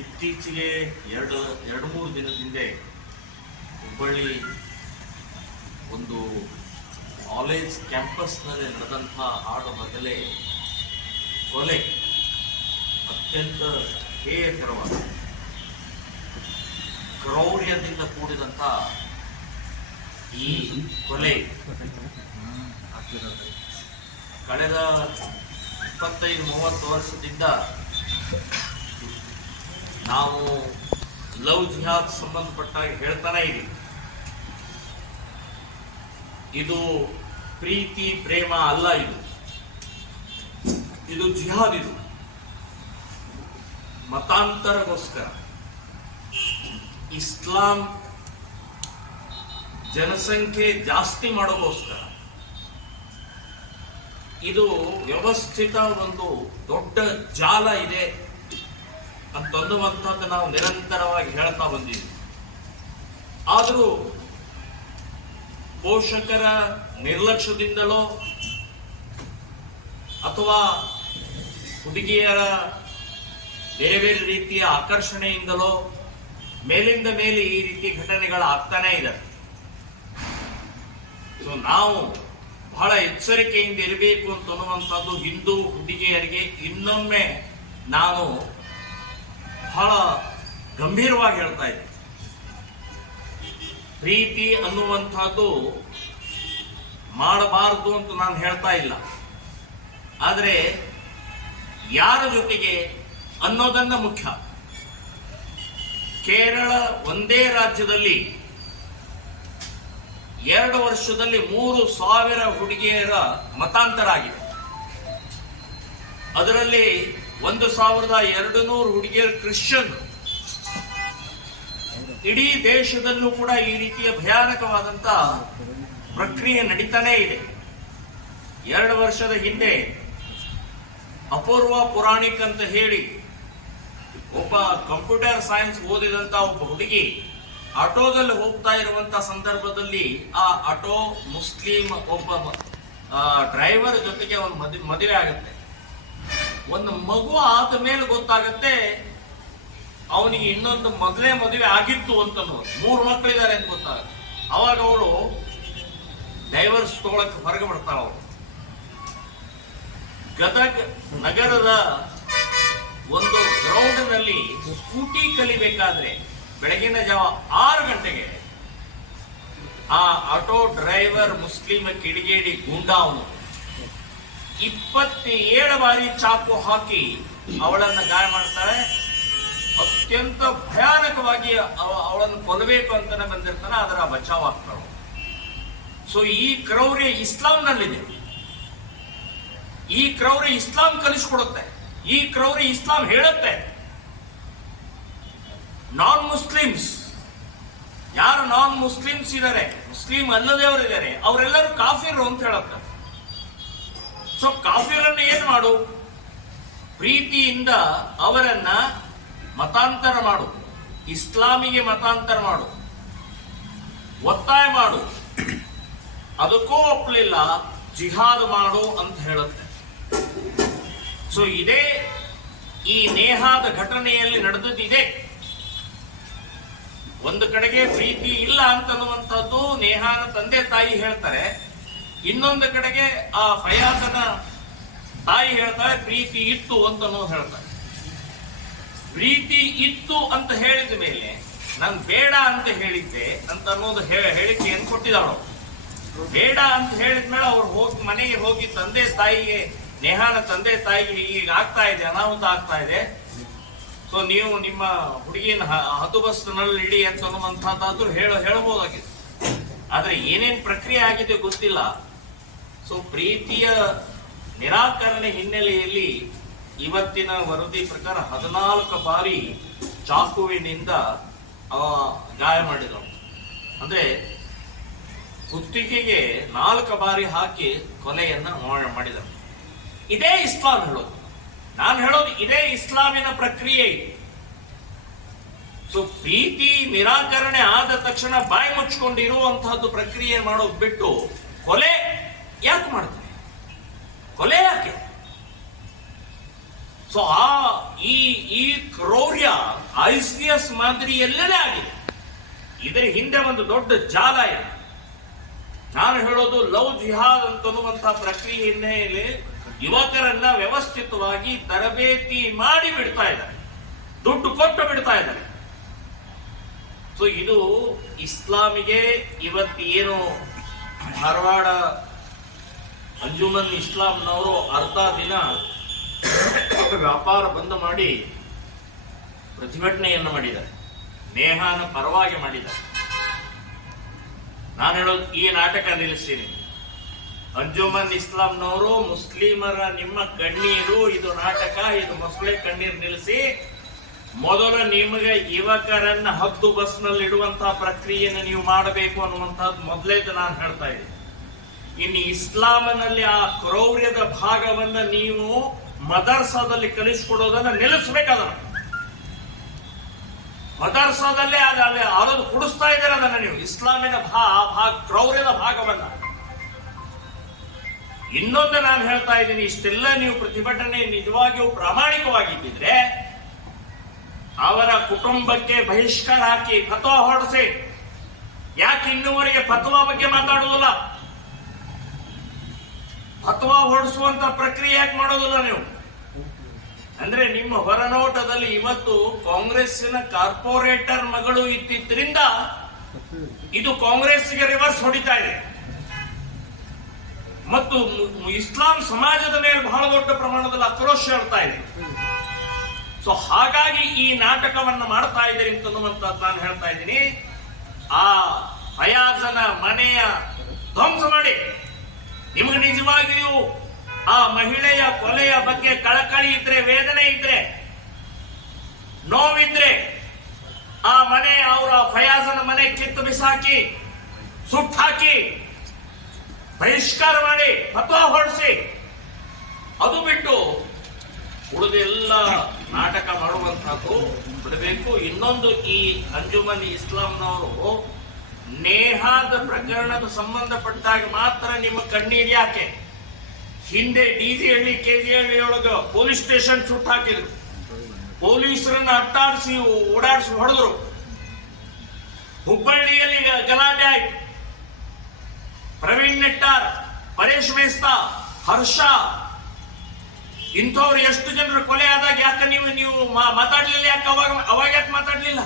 ಇತ್ತೀಚೆಗೆ ಎರಡು ಎರಡು ಮೂರು ದಿನದ ಹಿಂದೆ ಹುಬ್ಬಳ್ಳಿ ಒಂದು ಕಾಲೇಜ್ ಕ್ಯಾಂಪಸ್ನಲ್ಲಿ ನಡೆದಂಥ ಆಡು ಮೊದಲೇ ಕೊಲೆ ಅತ್ಯಂತ ಹೇಯಕರವಾದ ಕ್ರೌರ್ಯದಿಂದ ಕೂಡಿದಂಥ ಈ ಕೊಲೆ. ಕಳೆದ ಇಪ್ಪತ್ತೈದು, ಮೂವತ್ತು ವರ್ಷದಿಂದ ನಾವು ಲವ್ ಜಿಹಾದ್ ಸಂಬಂಧಪಟ್ಟಾಗ ಹೇಳ್ತಾನೆ ಇದೆ ಇದು ಪ್ರೀತಿ, ಪ್ರೇಮ ಅಲ್ಲ ಇದು. ಇದು ಜಿಹಾದ್ ಇದು. ಮತಾಂತರಗೋಸ್ಕರ ಇಸ್ಲಾಂ ಜನಸಂಖ್ಯೆ ಜಾಸ್ತಿ ಮಾಡೋಗೋಸ್ಕರ ಇದು ವ್ಯವಸ್ಥಿತ ಒಂದು ದೊಡ್ಡ ಜಾಲ ಇದೆ. ಅಂತನ್ನುವಂಥದ್ದು ನಾವು ನಿರಂತರವಾಗಿ ಹೇಳ್ತಾ ಬಂದೀವಿ ಆದರೂ ಪೋಷಕರ ನಿರ್ಲಕ್ಷ್ಯದಿಂದಲೋ ಅಥವಾ ಹುಡುಗಿಯರ ಬೇರೆ ಬೇರೆ ರೀತಿಯ ಆಕರ್ಷಣೆಯಿಂದಲೋ ಮೇಲಿಂದ ಮೇಲೆ ಈ ರೀತಿ ಘಟನೆಗಳು ಆಗ್ತಾನೇ ಇದೆ. ಸೊ ನಾವು ಬಹಳ ಎಚ್ಚರಿಕೆಯಿಂದ ಇರಬೇಕು ಅಂತ ಅನ್ನುವಂಥದ್ದು ಹಿಂದೂ ಹುಡುಗಿಯರಿಗೆ ಇನ್ನೊಮ್ಮೆ ನಾನು ಬಹಳ ಗಂಭೀರವಾಗಿ ಹೇಳ್ತಾ ಇದೆ ಪ್ರೀತಿ ಅನ್ನುವಂಥದ್ದು ಮಾಡಬಾರದು ಅಂತ ನಾನು ಹೇಳ್ತಾ ಇಲ್ಲ. ಆದರೆ ಯಾರ ಜೊತೆಗೆ ಅನ್ನೋದನ್ನ ಮುಖ್ಯ. ಕೇರಳ ಒಂದೇ ರಾಜ್ಯದಲ್ಲಿ ಎರಡು ವರ್ಷದಲ್ಲಿ ಮೂರು ಸಾವಿರ ಹುಡುಗಿಯರ ಮತಾಂತರ ಆಗಿದೆ ಅದರಲ್ಲಿ ಒಂದು ಸಾವಿರದ ಎರಡು ನೂರು ಹುಡುಗಿಯರು ಕ್ರಿಶ್ಚಿಯನ್ ಇಡೀ ದೇಶದಲ್ಲೂ ಕೂಡ ಈ ರೀತಿಯ ಭಯಾನಕವಾದಂತ ಪ್ರಕ್ರಿಯೆ ನಡೀತಾನೇ ಇದೆ. ಎರಡು ವರ್ಷದ ಹಿಂದೆ ಅಪೂರ್ವ ಪುರಾಣಿಕ್ ಅಂತ ಹೇಳಿ ಒಬ್ಬ ಕಂಪ್ಯೂಟರ್ ಸೈನ್ಸ್ ಓದಿದಂತ ಒಬ್ಬ ಹುಡುಗಿ ಆಟೋದಲ್ಲಿ ಹೋಗ್ತಾ ಇರುವಂತ ಸಂದರ್ಭದಲ್ಲಿ ಆ ಆಟೋ ಮುಸ್ಲಿಂ ಒಬ್ಬ ಡ್ರೈವರ್ ಜೊತೆಗೆ ಅವನು ಮದುವೆ ಆಗುತ್ತೆ. ಒಂದು ಮಗು ಆದ ಮೇಲೆ ಗೊತ್ತಾಗತ್ತೆ, ಅವನಿಗೆ ಇನ್ನೊಂದು ಮೊದಲೇ ಮದುವೆ ಆಗಿತ್ತು ಅಂತ ಮೂರು ಮಕ್ಕಳಿದ್ದಾರೆ ಅಂತ ಗೊತ್ತಾಗುತ್ತೆ. ಅವಾಗ ಅವರು ಡೈವರ್ಸ್ ತಗೊಳಕ್ ಹೊರಗೆ ಬರ್ತಾರ ಅವರು. ಗದಗ ನಗರದ ಒಂದು ಗ್ರೌಂಡ್ನಲ್ಲಿ ಸ್ಕೂಟಿ ಕಲಿಬೇಕಾದ್ರೆ ಬೆಳಗಿನ ಜಾವ ಆರು ಗಂಟೆಗೆ ಆ ಆಟೋ ಡ್ರೈವರ್ ಮುಸ್ಲಿಂ ಕಿಡಿಗೇಡಿ ಗುಂಡಾವನು ಇಪ್ಪತ್ತೇಳು ಬಾರಿ ಚಾಕು ಹಾಕಿ ಅವಳನ್ನು ಗಾಯ ಮಾಡ್ತಾಳೆ ಅತ್ಯಂತ ಭಯಾನಕವಾಗಿ ಅವ- ಅವಳನ್ನು ಕೊಲ್ಲಬೇಕು ಅಂತಾನೆ ಬಂದಿರ್ತಾನೆ ಅದರ ಬಚಾವ್ ಆಗ್ತಾಳೆ ಸೊ ಈ ಕ್ರೌರ್ಯ ಇಸ್ಲಾಂನಲ್ಲಿದೆ. ಈ ಕ್ರೌರ್ಯ ಇಸ್ಲಾಂ ಕಲಿಸ್ಕೊಡುತ್ತೆ. ಈ ಕ್ರೌರ್ಯ ಇಸ್ಲಾಂ ಹೇಳುತ್ತೆ. ನಾನ್ ಮುಸ್ಲಿಮ್ಸ್ ಯಾರು ನಾನ್ ಮುಸ್ಲಿಮ್ಸ್ ಇದ್ದಾರೆ ಮುಸ್ಲಿಂ ಅಲ್ಲದವರು ಇದ್ದಾರೆ ಅವರೆಲ್ಲರೂ ಕಾಫಿರು ಅಂತ ಹೇಳುತ್ತೆ ಸೊ ಕಾಫಿರನ್ನು ಏನು ಮಾಡು? ಪ್ರೀತಿಯಿಂದ ಅವರನ್ನ ಮತಾಂತರ ಮಾಡು. ಇಸ್ಲಾಮಿಗೆ ಮತಾಂತರ ಮಾಡು. ಒತ್ತಾಯ ಮಾಡು. ಅದಕ್ಕೂ ಒಪ್ಪಲಿಲ್ಲ, ಜಿಹಾದ್ ಮಾಡು ಅಂತ ಹೇಳುತ್ತೆ. ಸೊ ಇದೇ ಈ ನೇಹಾದ ಘಟನೆಯಲ್ಲಿ ನಡೆದಿದೆ ಒಂದು ಕಡೆಗೆ ಪ್ರೀತಿ ಇಲ್ಲ ಅಂತನ್ನುವಂಥದ್ದು ನೇಹಾನ ತಂದೆ ತಾಯಿ ಹೇಳ್ತಾರೆ. ಇನ್ನೊಂದು ಕಡೆಗೆ ಆ ಫಯಾಜನ ತಾಯಿ ಹೇಳ್ತಾಳೆ, ಪ್ರೀತಿ ಇತ್ತು ಅಂತ ಹೇಳ್ತಾಳೆ. ಪ್ರೀತಿ ಇತ್ತು ಅಂತ ಹೇಳಿದ ಮೇಲೆ ನಾನು ಬೇಡ ಅಂತ ಹೇಳಿದ್ದೆ ಅಂತ ಅನ್ನೋದು ಹೇಳಿಕೆಯನ್ನು ಕೊಟ್ಟಿದ್ದಾಳು? ಬೇಡ ಅಂತ ಹೇಳಿದ ಮೇಲೆ ಅವ್ರು ಹೋಗಿ, ಮನೆಗೆ ಹೋಗಿ ತಂದೆ ತಾಯಿಗೆ, ನೇಹಾನ ತಂದೆ ತಾಯಿಗೆ ಈಗ ಆಗ್ತಾ ಇದೆ, ಅನಾಹುತ ಆಗ್ತಾ ಇದೆ. ಸೊ ನೀವು ನಿಮ್ಮ ಹುಡುಗಿನ ಹತುಬಸ್ನಲ್ಲಿ ಇಡಿ ಅಂತ ಅನ್ನುವಂಥದ್ದಾದ್ರೂ ಹೇಳ, ಹೇಳ್ಬೋದಾಗಿತ್ತು. ಆದ್ರೆ ಏನೇನ್ ಪ್ರಕ್ರಿಯೆ ಆಗಿದೆ ಗೊತ್ತಿಲ್ಲ. ಸೊ ಪ್ರೀತಿಯ ನಿರಾಕರಣೆ ಹಿನ್ನೆಲೆಯಲ್ಲಿ ಇವತ್ತಿನ ವರದಿ ಪ್ರಕಾರ ಹದಿನಾಲ್ಕು ಬಾರಿ ಚಾಕುವಿನಿಂದ ಗಾಯ ಮಾಡಿದ ಅಂದ್ರೆ, ಕುತ್ತಿಗೆಗೆ ನಾಲ್ಕು ಬಾರಿ ಹಾಕಿ ಕೊಲೆಯನ್ನ ಮಾಡಿದ ಇದೇ ಇಸ್ಲಾಂ ಹೇಳೋದು. ನಾನು ಹೇಳೋದು ಇದೇ ಇಸ್ಲಾಮಿನ ಪ್ರಕ್ರಿಯೆ. ಸೊ ಪ್ರೀತಿ, ನಿರಾಕರಣೆ ಆದ ತಕ್ಷಣ ಬಾಯಿ ಮುಚ್ಚಿಕೊಂಡಿರುವಂತಹದ್ದು ಪ್ರಕ್ರಿಯೆ ಮಾಡೋದು ಬಿಟ್ಟು ಕೊಲೆ ಯಾಕೆ ಮಾಡ್ತಾರೆ? ಕೊಲೆ ಯಾಕೆ? ಸೊ ಆ, ಈ ಈ ಕ್ರೌರ್ಯ ಐಸಿಎಸ್ ಮಾದರಿಯಲ್ಲೇ ಆಗಿದೆ. ಇದರ ಹಿಂದೆ ಒಂದು ದೊಡ್ಡ ಜಾಲ ಇದೆ ನಾನು ಹೇಳೋದು ಲವ್ ಜಿಹಾದ್ ಅಂತನ್ನುವಂತಹ ಪ್ರಕ್ರಿಯೆ ಹಿನ್ನೆಲೆಯಲ್ಲಿ ಯುವಕರನ್ನ ವ್ಯವಸ್ಥಿತವಾಗಿ ತರಬೇತಿ ಮಾಡಿ ಬಿಡ್ತಾ ಇದ್ದಾರೆ. ದುಡ್ಡು ಕೊಟ್ಟು ಬಿಡ್ತಾ ಇದ್ದಾರೆ. ಸೊ ಇದು ಇಸ್ಲಾಮಿಗೆ ಇವತ್ತು ಏನು ಧಾರವಾಡ ಅಂಜುಮನ್ ಇಸ್ಲಾಂನವರು ಅರ್ಧ ದಿನ ವ್ಯಾಪಾರ ಬಂದ್ ಮಾಡಿ ಪ್ರತಿಭಟನೆಯನ್ನು ಮಾಡಿದ್ದಾರೆ. ನೇಹಾನ ಪರವಾಗಿ ಮಾಡಿದ್ದಾರೆ. ನಾನು ಹೇಳೋದು ಈ ನಾಟಕ ನಿಲ್ಲಿಸ್ತೀನಿ. ಅಂಜುಮನ್ ಇಸ್ಲಾಂನವರು ಮುಸ್ಲಿಮರ ನಿಮ್ಮ ಕಣ್ಣೀರು, ಇದು ನಾಟಕ, ಇದು ಮೊಸಳೆ ಕಣ್ಣೀರು ನಿಲ್ಲಿಸಿ ಮೊದಲು ನಿಮಗೆ ಯುವಕರನ್ನ ಹದ್ದು ಬಸ್ನಲ್ಲಿ ಇಡುವಂತಹ ಪ್ರಕ್ರಿಯೆಯನ್ನು ನೀವು ಮಾಡಬೇಕು ಅನ್ನುವಂಥದ್ದು ಮೊದಲೇದು ನಾನು ಹೇಳ್ತಾ ಇದ್ದೀನಿ. ಇನ್ನು ಇಸ್ಲಾಮಿನಲ್ಲಿ ಆ ಕ್ರೌರ್ಯದ ಭಾಗವನ್ನ ನೀವು ಮದರ್ಸಾದಲ್ಲಿ ಕಲಿಸ್ಕೊಡೋದನ್ನ ನಿಲ್ಲಿಸ್ಬೇಕದನ್ನ. ಮದರ್ಸಾದಲ್ಲೇ ಅದು ಅರದು ಕುಡಿಸ್ತಾ ಇದ್ದಾರೆ ಅದನ್ನ ನೀವು. ಇಸ್ಲಾಮಿನ ಭಾಗ ಕ್ರೌರ್ಯದ ಭಾಗವನ್ನ. ಇನ್ನೊಂದು ನಾನು ಹೇಳ್ತಾ ಇದ್ದೀನಿ, ಇಷ್ಟೆಲ್ಲ ನೀವು ಪ್ರತಿಭಟನೆ ನಿಜವಾಗಿಯೂ ಪ್ರಾಮಾಣಿಕವಾಗಿದ್ದಿದ್ರೆ ಅವರ ಕುಟುಂಬಕ್ಕೆ ಬಹಿಷ್ಕಾರ ಹಾಕಿ, ಫತ್ವಾ ಹೊರಡಿಸಿ ಯಾಕೆ ಇನ್ನುವರೆಗೆ ಫತ್ವಾ ಬಗ್ಗೆ ಮಾತಾಡುವುದಿಲ್ಲ? ಫತ್ವಾ ಹೊರಡಿಸುವಂತ ಪ್ರಕ್ರಿಯೆ ಯಾಕೆ ಮಾಡೋದಿಲ್ಲ ನೀವು? ಅಂದ್ರೆ ನಿಮ್ಮ ಹೊರನೋಟದಲ್ಲಿ ಇವತ್ತು ಕಾಂಗ್ರೆಸ್ಸಿನ ಕಾರ್ಪೊರೇಟರ್ ಮಗಳು ಇದ್ದಿದ್ದರಿಂದ ಇದು ಕಾಂಗ್ರೆಸ್ಗೆ ರಿವರ್ಸ್ ಹೊಡಿತಾ ಇದೆ. ಮತ್ತು ಇಸ್ಲಾಂ ಸಮಾಜದ ಮೇಲೆ ಬಹಳ ದೊಡ್ಡ ಪ್ರಮಾಣದಲ್ಲಿ ಆಕ್ರೋಶ ಇರ್ತಾ ಇದೆ. ಸೊ ಹಾಗಾಗಿ ಈ ನಾಟಕವನ್ನು ಮಾಡ್ತಾ ಇದ್ದೀರಿ ಅಂತನ್ನುವಂಥದ್ದು ನಾನು ಹೇಳ್ತಾ ಇದ್ದೀನಿ. ಆ ಫಯಾಜನ ಮನೆಯ ಧ್ವಂಸ ಮಾಡಿ. ನಿಮಗೆ ನಿಜವಾಗಿಯೂ ಆ ಮಹಿಳೆಯ ಕೊಲೆಯ ಬಗ್ಗೆ ಕಳಕಳಿ ಇದ್ರೆ, ವೇದನೆ ಇದ್ರೆ, ನೋವಿದ್ರೆ, ಆ ಮನೆ, ಅವರ ಫಯಾಜನ ಮನೆ ಕಿತ್ತು ಬಿಸಾಕಿ ಸುಟ್ಟಾಕಿ ಬಹಿಷ್ಕಾರ ಮಾಡಿ ಫತ್ವಾ ಹೊರಡಿಸಿ ಅದು ಬಿಟ್ಟು ಉಳಿದೆಲ್ಲ ನಾಟಕ ಮಾಡುವಂತಹದ್ದು ಬಿಡಬೇಕು. ಇನ್ನೊಂದು ಈ ಅಂಜುಮನ್ ಇಸ್ಲಾಂನವರು ನೇಹಾದ ಪ್ರಕರಣದ ಸಂಬಂಧಪಟ್ಟಾಗ ಮಾತ್ರ ನಿಮ್ಮ ಕಣ್ಣೀರು ಯಾಕೆ? ಹಿಂದೆ ಡಿ ಜಿ ಹಳ್ಳಿ, ಕೆಜಿ ಹಳ್ಳಿ ಹಳ್ಳಿಯೊಳಗ ಪೊಲೀಸ್ ಸ್ಟೇಷನ್ ಸುಟ್ಟು ಹಾಕಿದ್ರು. ಪೊಲೀಸರನ್ನ ಅಟ್ಟಾಡಿಸಿ, ಓಡಾಡಿಸಿ ಹೊಡೆದ್ರು. ಹುಬ್ಬಳ್ಳಿಯಲ್ಲಿ ಗಲಾಟೆ ಆಯ್ತು. ಪ್ರವೀಣ್ ನೆಟ್ಟಾರ್, ಪರೇಶ್ ಮೇಸ್ತ, ಹರ್ಷ, ಇಂಥವ್ರು ಎಷ್ಟು ಜನರು ಕೊಲೆ ಆದಾಗ ಯಾಕೆ ನೀವು ನೀವು ಮಾತಾಡ್ಲಿಲ್ಲ ಯಾಕೆ? ಅವಾಗ ಅವಾಗ ಯಾಕೆ ಮಾತಾಡ್ಲಿಲ್ಲ?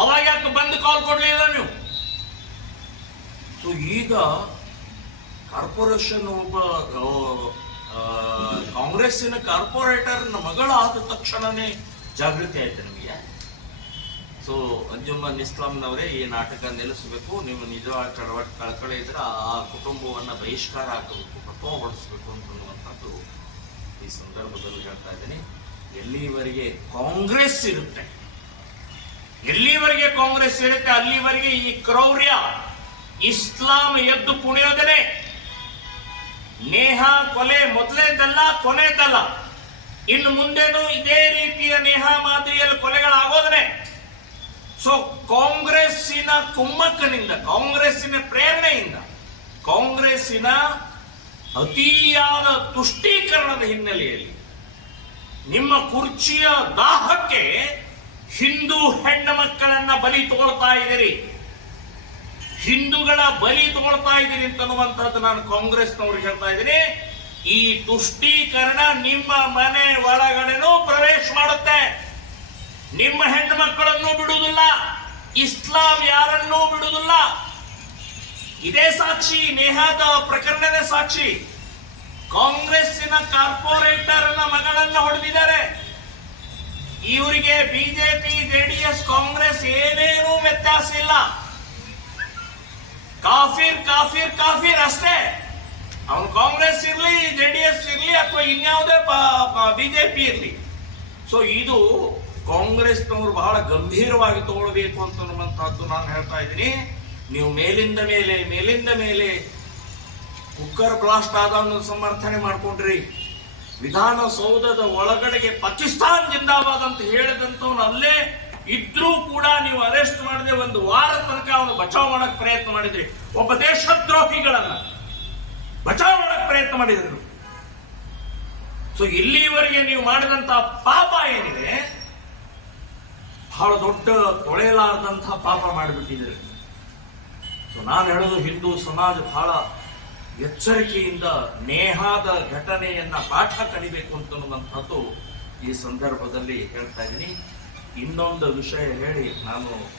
ಅವಾಗ ಯಾಕೆ ಬಂದು ಕಾಲ್ ಕೊಡ್ಲಿಲ್ಲ ನೀವು? ಸೊ ಈಗ ಕಾರ್ಪೊರೇಷನ್ ಒಬ್ಬ ಕಾಂಗ್ರೆಸ್ಸಿನ ಕಾರ್ಪೊರೇಟರ್ ಮಗಳಾದ ತಕ್ಷಣನೇ ಜಾಗೃತಿ ಆಯ್ತು ನಮಗೆ. ಸೊ ಅಂಜುಮನ್ ಇಸ್ಲಾಂನವರೇ ಈ ನಾಟಕ ನಿಲ್ಲಿಸಬೇಕು, ನೀವು ನಿಜವಾಗಿ ಚಳವಳಿ ಕಳಕಳಿ ಇದ್ರೆ ಆ ಕುಟುಂಬವನ್ನ ಬಹಿಷ್ಕಾರ ಹಾಕಬೇಕು ಹೊಡಿಸ್ಬೇಕು ಅಂತನ್ನುವಂಥದ್ದು ಈ ಸಂದರ್ಭದಲ್ಲಿ ಹೇಳ್ತಾ ಇದ್ದೀನಿ. ಎಲ್ಲಿವರೆಗೆ ಕಾಂಗ್ರೆಸ್ ಇರುತ್ತೆ? ಎಲ್ಲಿವರೆಗೆ ಕಾಂಗ್ರೆಸ್ ಇರುತ್ತೆ? ಅಲ್ಲಿವರೆಗೆ ಈ ಕ್ರೌರ್ಯ ಇಸ್ಲಾಂ ಎದ್ದು ಕುಣಿಯೋದನೆ ನೇಹ ಕೊಲೆ ಮೊದಲೇದಲ್ಲ, ಕೊನೆದಲ್ಲ. ಇನ್ನು ಮುಂದೆನೂ ಇದೇ ರೀತಿಯ ನೇಹ ಮಾದರಿಯಲ್ಲಿ ಕೊಲೆಗಳಾಗೋದ್ರೆ, ಸೊ ಕಾಂಗ್ರೆಸ್ಸಿನ ಕುಮ್ಮಕ್ಕನಿಂದ, ಕಾಂಗ್ರೆಸ್ಸಿನ ಪ್ರೇರಣೆಯಿಂದ, ಕಾಂಗ್ರೆಸ್ಸಿನ ಅತಿಯಾದ ತುಷ್ಟೀಕರಣದ ಹಿನ್ನೆಲೆಯಲ್ಲಿ, ನಿಮ್ಮ ಕುರ್ಚಿಯ ದಾಹಕ್ಕೆ ಹಿಂದೂ ಹೆಣ್ಣು ಮಕ್ಕಳನ್ನ ಬಲಿ ತಗೊಳ್ತಾ ಇದ್ದೀರಿ. ಹಿಂದೂಗಳ ಬಲಿ ತಗೊಳ್ತಾ ಅಂತ ಅಂತನ್ನುವಂಥದ್ದು ನಾನು ಕಾಂಗ್ರೆಸ್ನವ್ರಿಗೆ ಹೇಳ್ತಾ ಇದ್ದೀನಿ. ಈ ತುಷ್ಟೀಕರಣ ನಿಮ್ಮ ಮನೆ ಒಳಗಡೆನೂ ಪ್ರವೇಶ ಮಾಡುತ್ತೆ. ನಿಮ್ಮ ಹೆಣ್ಣು ಮಕ್ಕಳನ್ನು ಬಿಡುವುದಿಲ್ಲ, ಇಸ್ಲಾಂ ಯಾರನ್ನೂ ಬಿಡುವುದಿಲ್ಲ. ಇದೇ ಸಾಕ್ಷಿ, ನೇಹಾದ ಪ್ರಕರಣದ ಸಾಕ್ಷಿ. ಕಾಂಗ್ರೆಸ್ಸಿನ ಕಾರ್ಪೊರೇಟರ್ ಮಗಳನ್ನ ಹೊಡೆದಿದ್ದಾರೆ. ಇವರಿಗೆ ಬಿಜೆಪಿ ಜೆಡಿಎಸ್ ಕಾಂಗ್ರೆಸ್ ಏನೇನೂ ವ್ಯತ್ಯಾಸ ಇಲ್ಲ. ಕಾಫಿರ್ ಕಾಫಿರ್ ಕಾಫಿರ್ ಅಷ್ಟೇ. ಅವನು ಕಾಂಗ್ರೆಸ್ ಇರ್ಲಿ ಜೆಡಿಎಸ್ ಇರಲಿ ಅಥವಾ ಇನ್ಯಾವುದೇ ಬಿಜೆಪಿ ಇರಲಿ. ಸೊ ಇದು ಕಾಂಗ್ರೆಸ್ನವರು ಬಹಳ ಗಂಭೀರವಾಗಿ ತಗೊಳ್ಬೇಕು ಅಂತನ್ನುವಂತಹದ್ದು ನಾನು ಹೇಳ್ತಾ ಇದ್ದೀನಿ. ನೀವು ಮೇಲಿಂದ ಮೇಲೆ ಮೇಲಿಂದ ಮೇಲೆ ಕುಕ್ಕರ್ ಬ್ಲಾಸ್ಟ್ ಆದವನ್ನು ಸಮರ್ಥನೆ ಮಾಡ್ಕೊಂಡ್ರಿ. ವಿಧಾನಸೌಧದ ಒಳಗಡೆಗೆ ಪಾಕಿಸ್ತಾನ್ ಜಿಂದಾಬಾದ್ ಅಂತ ಹೇಳಿದಂತವನು ಅಲ್ಲೇ ಇದ್ರೂ ಕೂಡ ನೀವು ಅರೆಸ್ಟ್ ಮಾಡದೆ ಒಂದು ವಾರ ತನಕ ಅವನು ಬಚಾವ್ ಮಾಡಕ್ ಪ್ರಯತ್ನ ಮಾಡಿದ್ರಿ. ಒಬ್ಬ ದೇಶದ್ರೋಹಿಗಳನ್ನ ಬಚಾವ್ ಮಾಡಕ್ ಪ್ರಯತ್ನ ಮಾಡಿದ್ರು. ಸೊ ಇಲ್ಲಿವರೆಗೆ ನೀವು ಮಾಡಿದಂತ ಪಾಪ ಏನಿದೆ? ಬಹಳ ದೊಡ್ಡ ತೊಳೆಯಲಾರದಂತಹ ಪಾಪ ಮಾಡಿಬಿಟ್ಟಿದ್ರು. ಸೊ ನಾನು ಹೇಳೋದು ಹಿಂದೂ ಸಮಾಜ ಬಹಳ ಎಚ್ಚರಿಕೆಯಿಂದ ನೇಹಾದ ಘಟನೆಯನ್ನ ಪಾಠ ಕಲಿಬೇಕು ಅಂತನ್ನುವಂಥದ್ದು ಈ ಸಂದರ್ಭದಲ್ಲಿ ಹೇಳ್ತಾ ಇದ್ದೀನಿ. ಇನ್ನೊಂದು ವಿಷಯ ಹೇಳಿ ನಾನು